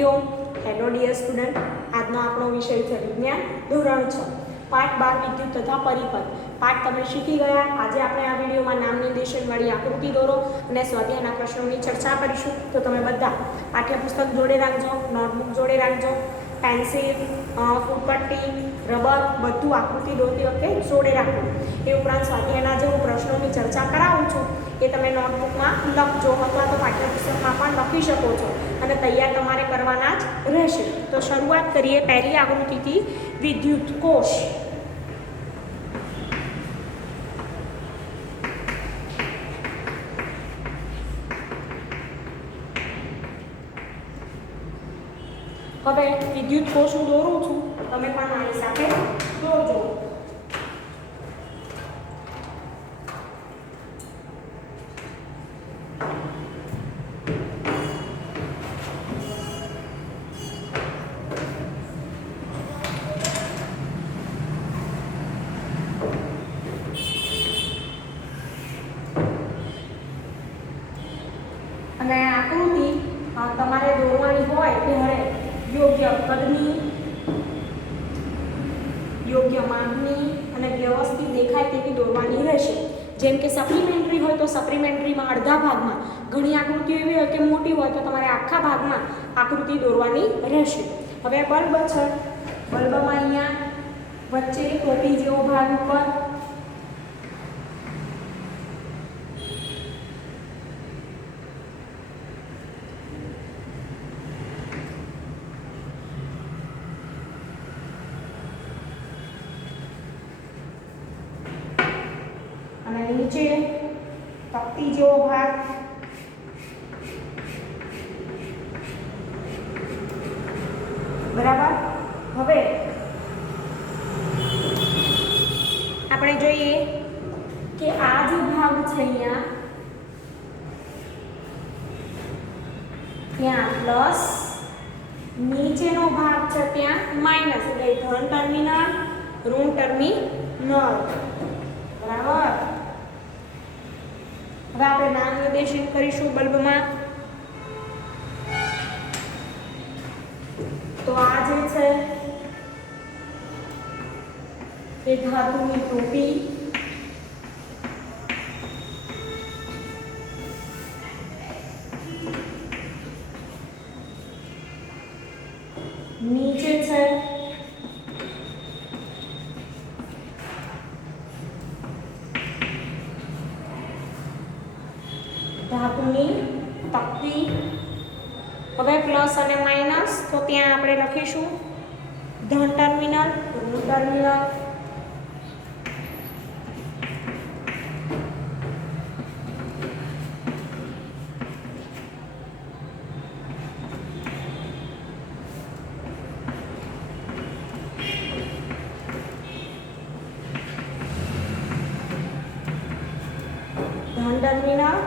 Hariom. Hello dear student, આજનો આપણો વિષય છે વિજ્ઞાન ધોરણ 6 પાઠ 12 વિદ્યુત તથા પરિપથ. પાઠ તમે શીખી ગયા. આજે આપણે આ વિડીયોમાં નામ નિર્દેશન વાળી આકૃતિ દોરો અને સ્વાધ્યાયના પ્રશ્નોની ચર્ચા કરીશું. તો તમે બધા પાઠ્યપુસ્તક જોડે રાખજો, નોટબુક જોડે રાખજો, પેન્સિલ, ફૂટપટ્ટી, રબર બધું આકૃતિ દોરતી વખતે જોડે રાખવું. એ ઉપરાંત સ્વાધ્યાયના જે હું પ્રશ્નોની ચર્ચા કરાવું છું એ તમે નોટબુકમાં લખજો અથવા તો પાઠ્યપુસ્તકમાં પણ લખી શકો છો અને તૈયાર તમારે કરવાના જ રહેશે. તો શરૂઆત કરીએ પહેલી આકૃતિથી, વિદ્યુત કોષ. હવે વિદ્યુત કોષ હું દોરું છું, તમે પણ મારી સાથે દોરજો. અને આકૃતિ તમારે દોરવાની હોય ત્યારે યોગ્ય કદની, યોગ્ય માપની અને વ્યવસ્થિત દેખાય તેવી દોરવાની રહેશે. જેમ કે સપ્લિમેન્ટરી હોય તો સપ્લિમેન્ટરીમાં અડધા ભાગમાં, ઘણી આકૃતિઓ એવી હોય કે મોટી હોય તો તમારે આખા ભાગમાં આકૃતિ દોરવાની રહેશે. હવે બલ્બ છે, બલ્બમાં અહીંયા વચ્ચે ટોપી જેવો ભાગ ઉપર અને નીચે તકતી જેવો ભાગ, બરાબર. હવે આપણે જોઈએ કે આ જે ભાગ છે અહીંયા ત્યાં પ્લસ, નીચેનો ભાગ છે ત્યાં માઇનસ, એટલે ધન ટર્મિનલ, ઋણ ટર્મિનલ, બરાબર. હવે આપણે નામ નિર્દેશન કરીશું બલ્બમાં. તો આ જે છે એ ધાતુની ટોપી, નીચે છે ધાતુની તકતી. હવે પ્લસ અને માઇનસ, તો ત્યાં આપણે લખીશું ધન ટર્મિનલ, ઋણ ટર્મિનલ. ધન ટર્મિનલ,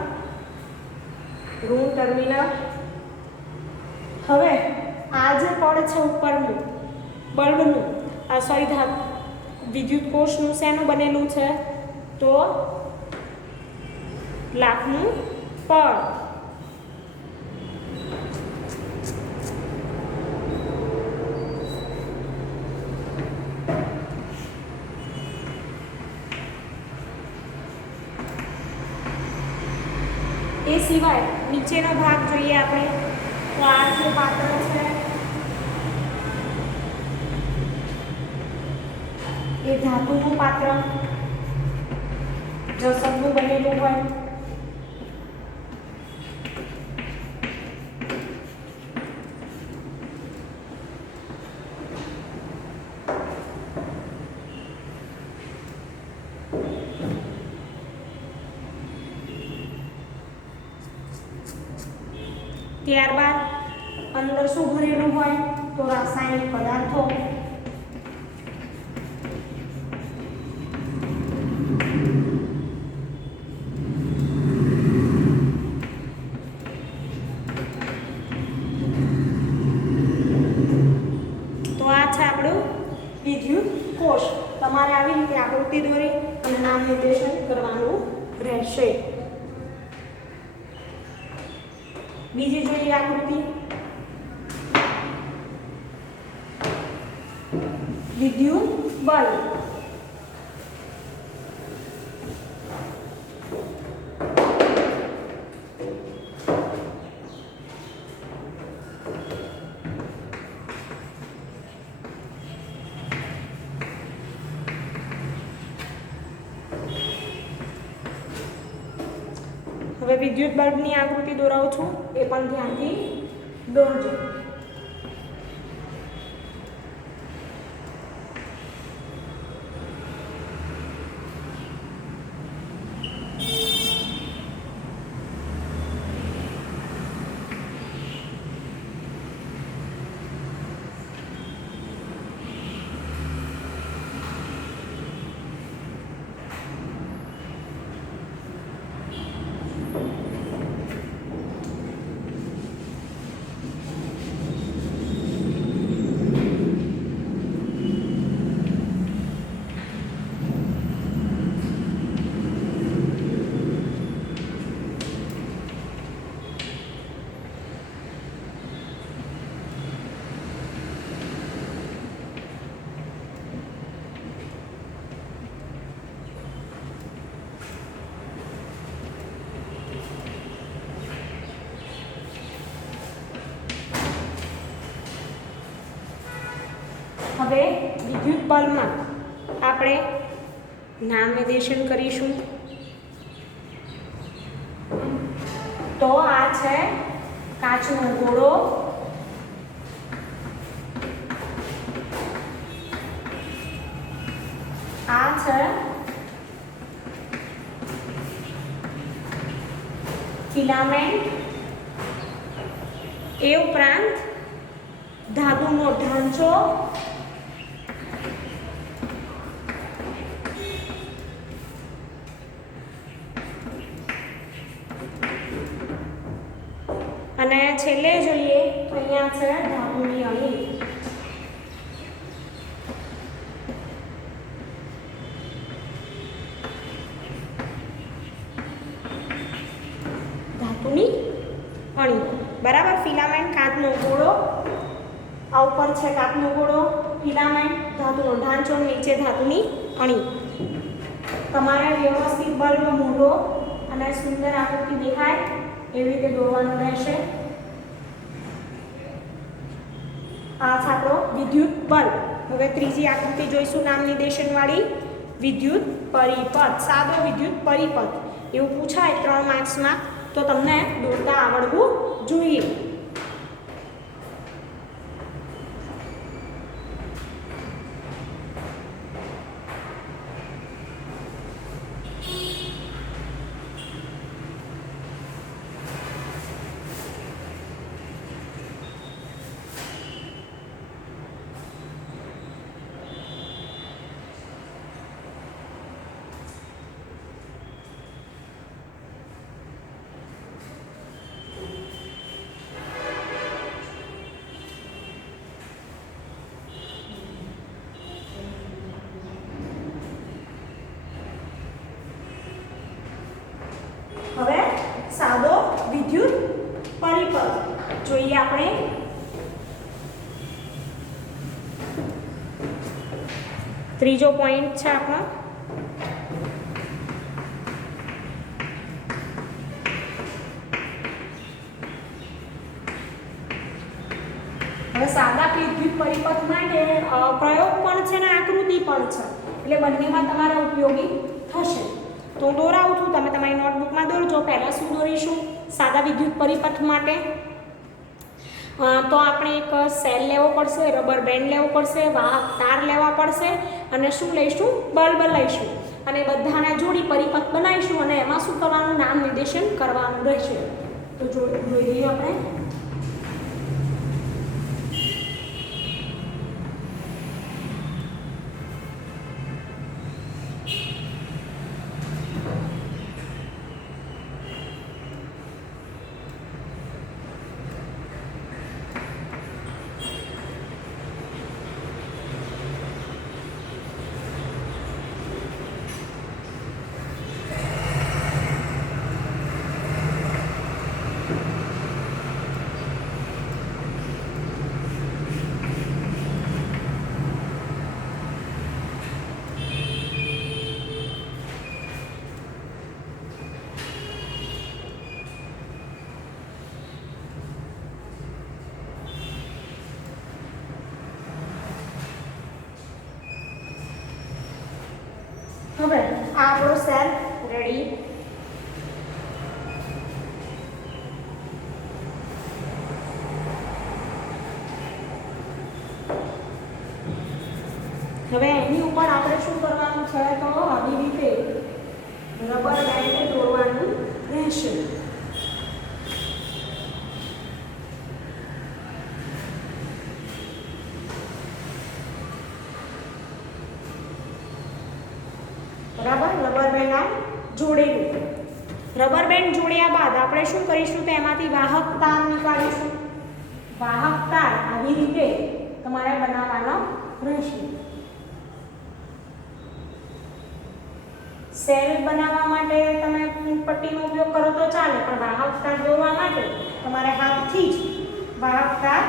ઋણ ટર્મિનલ. હવે આ જે પડ છે ઉપરનું બલ્બનું, સોરી વિદ્યુત કોષનું શેનું બનેલું છે? તો લાખનું પડ. એ સિવાય નીચેનો ભાગ જોઈએ આપણે, તો આ જે પાત્ર છે એ ધાતુનું પાત્ર જસતનું બનેલું હોય. ત્યારબાદ અંદર શું ભરેલું હોય? તો રાસાયણિક પદાર્થો. તો આ છે આપણું વિદ્યુત કોષ. તમારે આવી રીતે આકૃતિ દોરી અને નામ નિર્દેશન કરવાનું રહેશે. બીજી જોઈએ આકૃતિ. વિદ્યુત બળ. હવે વિદ્યુત બલ્બની આકૃતિ દોરાવું છું, એ પણ ધ્યાનથી દોરજો. હવે વિદ્યુત બલ્બમાં આપણે નામ નિર્દેશન કરીશું. તો આ છે કાચનો ગોળો, આ છે ફિલામેન્ટ, એ ઉપરાંત ધાતુનો ઢાંચો, અને છેલ્લે જોઈએ તો અહીંયા છે ધાતુની અણી. ધાતુની અણી, બરાબર. ફિલામેન્ટ કાચનો ગોળો, આ ઉપર છે કાચનો ગોળો, ફિલામેન્ટ, ધાતુનો ઢાંચો, નીચે ધાતુની અણી. તમારે વ્યવસ્થિત બલ્બ મોટો અને સુંદર આકૃતિ દેખાય એવી રીતે દોરવાનું રહેશે. આ છે આપણો વિદ્યુત બલ્બ. હવે ત્રીજી આકૃતિ જોઈશું નામ નિર્દેશન વાળી, વિદ્યુત પરિપથ. સાદો વિદ્યુત પરિપથ એવું પૂછાય 3 માર્ક્સમાં, તો તમને દોરતા આવડવું જોઈએ. હવે સાદો વિદ્યુત પરિપથ જોઈએ આપણે. ત્રીજો પોઈન્ટ છે આપણો હવે સાદા વિદ્યુત પરિપથ માટે પ્રયોગ પણ છે ને આકૃતિ પણ છે, એટલે બંનેમાં તમારે ઉપયોગી થશે. તો હું દોરાવું છું, તમે તમારી નોટબુકમાં દોરજો. પહેલાં શું દોરીશું સાદા વિદ્યુત પરિપથ માટે? તો આપણે એક સેલ લેવો પડશે, રબર બેન્ડ લેવો પડશે, વાહક તાર લેવા પડશે, અને શું લઈશું? બલ્બ લઈશું, અને બધાને જોડી પરિપથ બનાવીશું, અને એમાં શું કરવાનું? નામ નિર્દેશન કરવાનું રહેશે. તો જોઈ લઈએ આપણે. હવે આ આપણો સેલ રેડી. હવે એની ઉપર આપણે શું કરવાનું છે તો આવી રીતે રબર બેન્ડ દોરવાનું રહેશે. બરાબર, રબર બેન્ડ આ જોડેલું. રબર બેન્ડ જોડ્યા બાદ આપણે શું કરીશું તો એમાંથી વાહક તાર નીકાળીશું. વાહક તાર આવી રીતે તમારે બનાવવાનો રહેશે. સેલ બનાવવા માટે તમે પટ્ટીનો ઉપયોગ કરો તો ચાલે, પણ વાહક તાર દોરવા માટે તમારે હાથથી જ વાહક તાર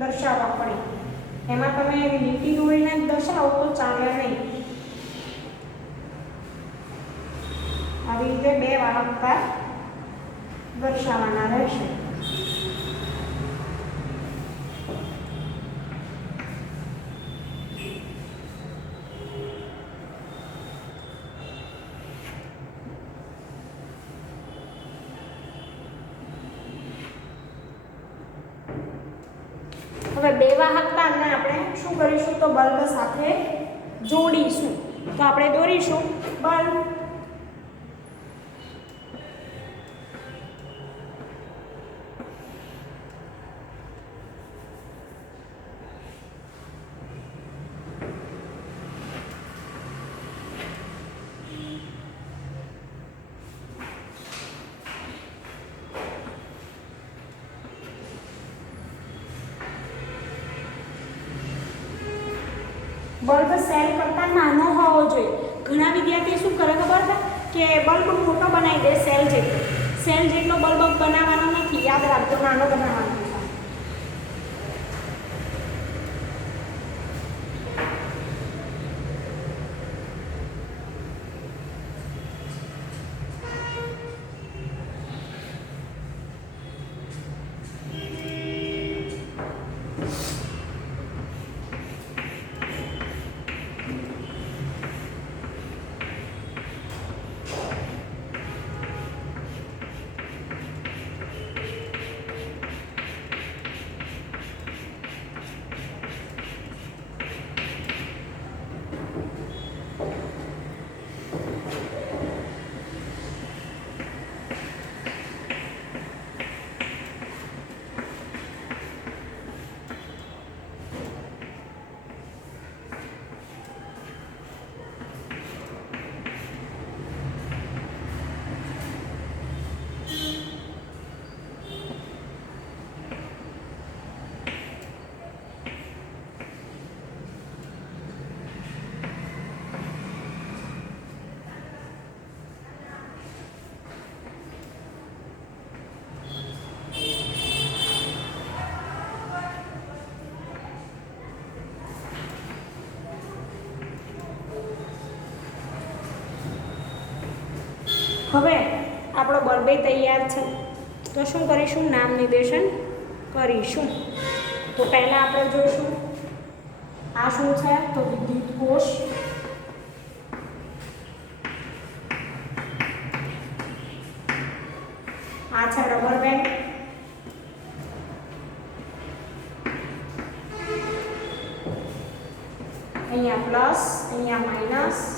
દર્શાવવા પડે. એમાં તમે લીટી દોરીને દર્શાવો તો ચાલે નહીં. આવી રીતે બે વાહક તાર દર્શાવવાના રહેશે. હવે બે વાહક તારને આપણે શું કરીશું તો બલ્બ સાથે જોડીશું. તો આપણે દોરીશું બલ્બ. બલ્બ સેલ કરતાં નાનો હોવો જોઈએ. ઘણા વિદ્યાર્થી શું કરે ખબર છે કે બલ્બ મોટો બનાવી દે સેલ જેટલો. સેલ જેટલો બલ્બ બનાવવાનો નથી, યાદ રાખજો, નાનો બનાવવાનો છે. હવે આપણો બલ્બ તૈયાર છે. તો શું કરીશું, નામ નિર્દેશન કરીશું. તો પહેલાં આપણે જોઈશું આ શું છે તો વિદ્યુત કોષ. આ છે રબર બેન્ડ. અહીંયા પ્લસ, અહીંયા માઇનસ.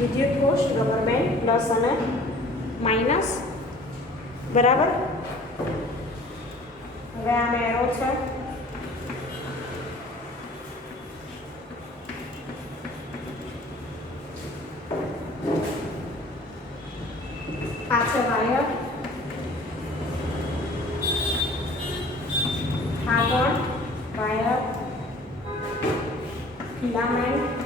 વિદ્યુત કોષ, રબર બેન્ડ, પ્લસ અને માઇનસ. બરાબર. હવે આ એરો છે. આ છે વાયર. આ પણ વાયર, ફિલામેન્ટ.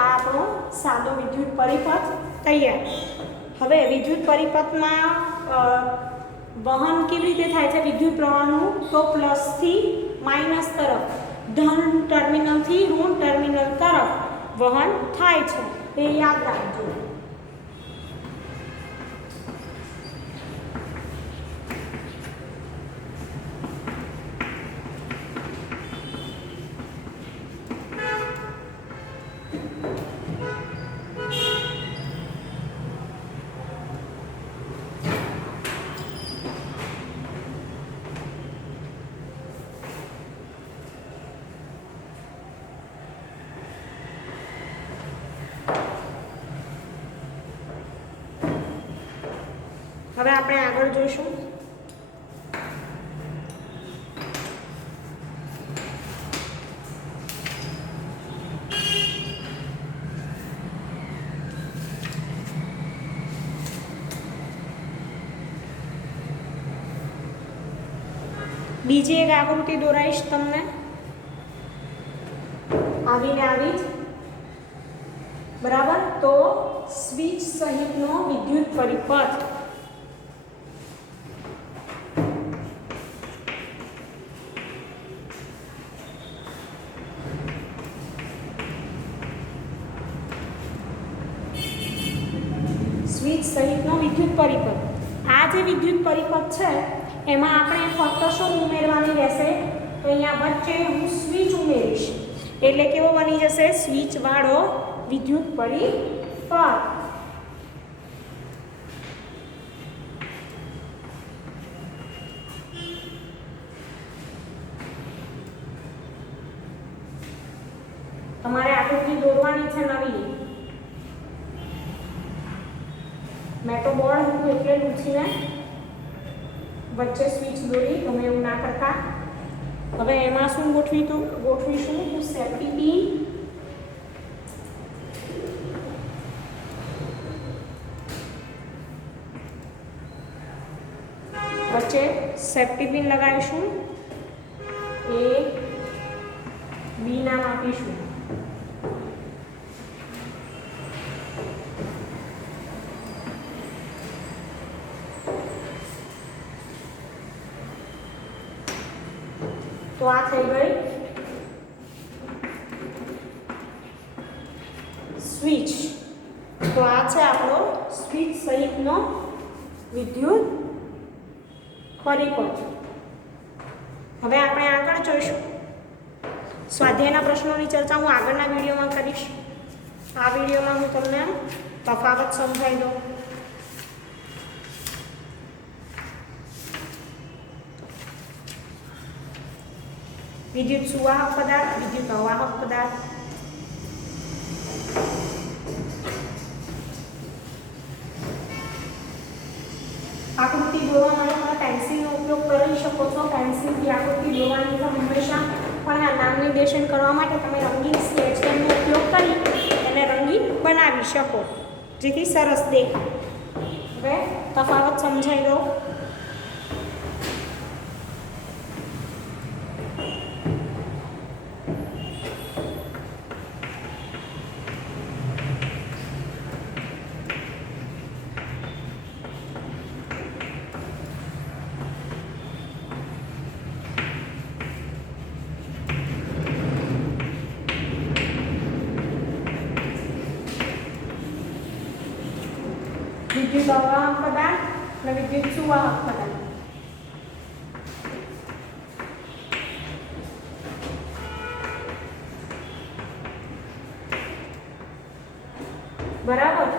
આ આપણો સાદો વિદ્યુત પરિપથ તૈયાર. હવે વિદ્યુત પરિપથમાં વહન કેવી રીતે થાય છે વિદ્યુત પ્રવાહનું? તો પ્લસથી માઇનસ તરફ, ધન ટર્મિનલથી ઋણ ટર્મિનલ તરફ વહન થાય છે, એ યાદ રાખજો. હવે આપણે આગળ જોઈશું. બીજી એક આકૃતિ દોરાઈશ તમને, આવીને આવી જ બરાબર. તો સ્વિચ સહિતનો વિદ્યુત પરિપથ. સ્વિચ સહિતનો વિદ્યુત પરિપથ. આ જે વિદ્યુત પરિપથ છે એમાં આપણે ફક્ત શું ઉમેરવાની રહેશે? તો અહીંયા વચ્ચે હું સ્વિચ ઉમેરીશ એટલે કેવો બની જશે? સ્વિચ વાળો વિદ્યુત પરિપથ. તમારે આકૃતિ દોરવાની છે નવી. મેં તો બોર્ડ હતું એટલે લૂછીને વચ્ચે સ્વિચ દોરી, તમે એવું ના કરતા. હવે એમાં શું ગોઠવીશું? સેફ્ટી પિન, વચ્ચે સેફ્ટી પિન લગાવીશું, એ બી નામ આપીશું. તો આ થઈ ગઈ સ્વિચ. તો આ છે આપણો સ્વિચ સહિતનો વિદ્યુત પરિપથ. હવે આપણે આગળ જોઈશું. સ્વાધ્યાયના પ્રશ્નોની ચર્ચા હું આગળના વિડીયોમાં કરીશ. આ વિડીયોમાં હું તમને તફાવત સમજાવી દઉં. વિદ્યુત સુવાહક પદાર્થ, વિદ્યુત અવાહક પદાર્થ. આકૃતિ દોરવા માટે તમે પેન્સિલનો ઉપયોગ કરી શકો છો. પેન્સિલથી આકૃતિ દોરવાની તો હંમેશા, પણ આ નામ નિર્દેશન કરવા માટે તમે રંગીન સ્કેચ પેનનો ઉપયોગ કરી એને રંગીન બનાવી શકો, જેથી સરસ દેખાય. હવે તફાવત સમજાવી દો. વિદ્યુત અવાહક પદાર્થ અને વિદ્યુત સુવાહક પદાર્થ. બરાબર.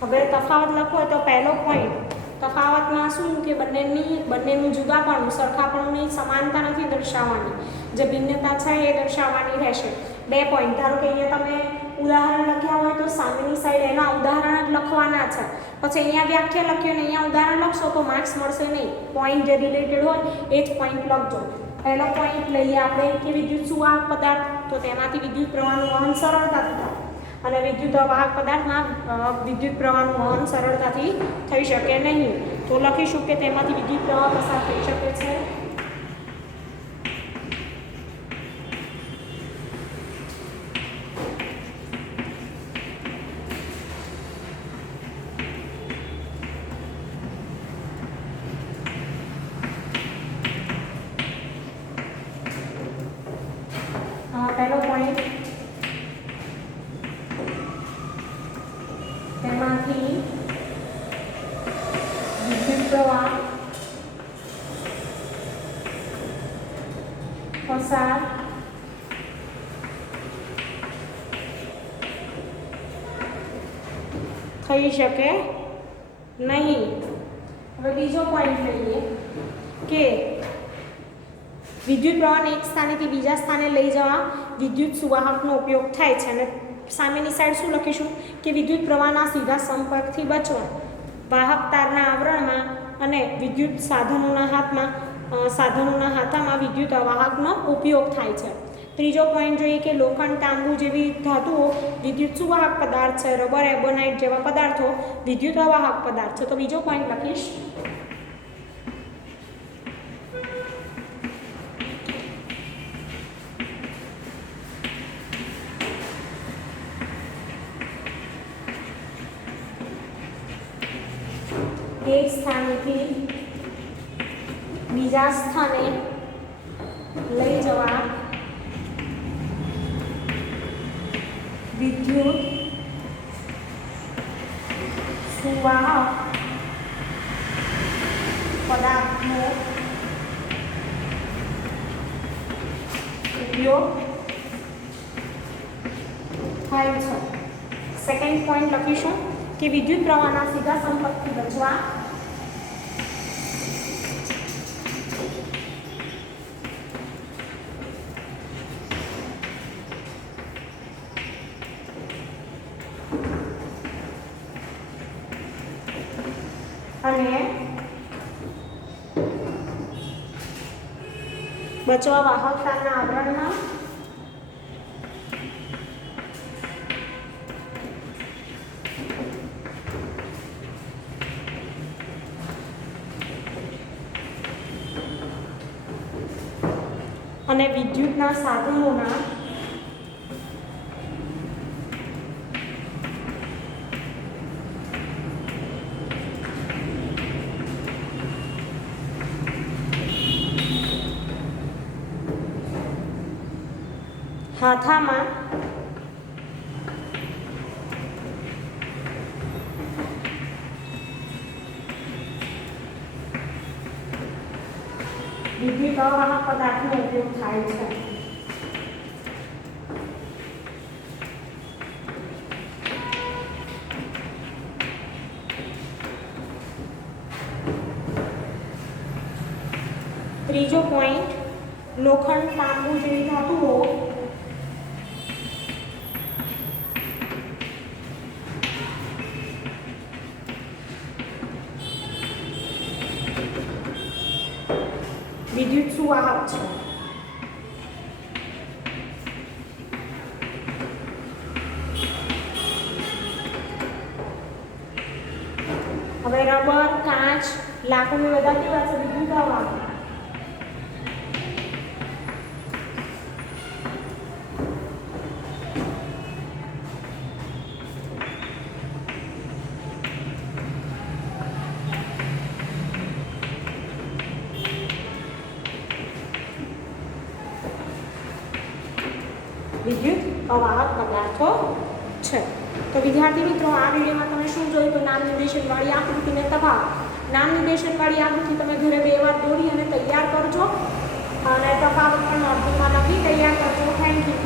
હવે તફાવત લખો તો પહેલો પોઈન્ટ, તફાવતમાં શું કે બંનેનું જુદાપણું, સરખાપણું નહીં, સમાનતા નથી દર્શાવવાની, જે ભિન્નતા છે એ દર્શાવવાની રહેશે. 2 પોઈન્ટ. ધારો કે અહીંયા તમે ઉદાહરણ લખ્યા હોય તો સામેની સાઈડ એના ઉદાહરણ જ લખવાના છે. પછી અહીંયા વ્યાખ્યા લખી અને અહીંયા ઉદાહરણ લખશો તો માર્ક્સ મળશે નહીં. પોઈન્ટ જે રિલેટેડ હોય એ જ પોઈન્ટ લખજો. પહેલો પોઈન્ટ લઈએ આપણે કે વિદ્યુત સુવાહક પદાર્થ, તો તેમાંથી વિદ્યુત પ્રવાહનું વહન સરળતાથી થાય, અને વિદ્યુત અવાહક પદાર્થમાં વિદ્યુત પ્રવાહનું વહન સરળતાથી થઈ શકે નહીં. તો લખીશું કે તેમાંથી વિદ્યુત પ્રવાહ પસાર થઈ શકે છે. પ્રવાહ પસાર થઈ શકે નહીં. હવે બીજો પોઈન્ટ લઈએ કે વિદ્યુત પ્રવાહને એક સ્થાનેથી બીજા સ્થાને લઈ જવા વિદ્યુત સુવાહકનો ઉપયોગ થાય છે. અને સામેની સાઈડ શું લખીશું કે વિદ્યુત પ્રવાહના સીધા સંપર્કથી બચવા વાહક તારના આવરણમાં અને વિદ્યુત સાધનોના હાથામાં વિદ્યુત અવાહકનો ઉપયોગ થાય છે. ત્રીજો પોઈન્ટ જોઈએ કે લોખંડ, તાંબુ જેવી ધાતુઓ વિદ્યુત સુવાહક પદાર્થ છે. રબર, એબોનાઇટ જેવા પદાર્થો વિદ્યુત અવાહક પદાર્થ છે. તો બીજો પોઈન્ટ લખીશ એક સ્થાનેથી બીજા સ્થાને લઈ જવા વિદ્યુત સુવાહક પદાર્થનો ઉપયોગ થાય છે. સેકન્ડ પોઈન્ટ લખીશું કે વિદ્યુત પ્રવાહના સીધા સંપર્કથી બચવા અને બચવા વાહકતાના આવરણમાં અને વિદ્યુતના સાધનોના હાથામાં વિદ્યુત અવાહક પદાર્થનો ઉપયોગ થાય છે. ત્રીજો પોઈન્ટ લોખંડ, તાંબુ જેવી ધાતુઓ વિદ્યુત સુવાહક છે. હવે રબર, કાચ, લાકડું બધા કેવા છે? વિદ્યુત અવાહક. વિદ્યુત અવાહક પદાર્થો છે. તો વિદ્યાર્થી મિત્રો, આ વિડીયોમાં તમે શું જોયું? તો નામ નિર્દેશનવાળી આકૃતિને તફાવત. નામ નિર્દેશનવાળી આકૃતિ તમે ઘરે 2 વાર દોરી અને તૈયાર કરજો અને તફાવત પણ નોટબુકમાં લખી તૈયાર કરજો. Thank you.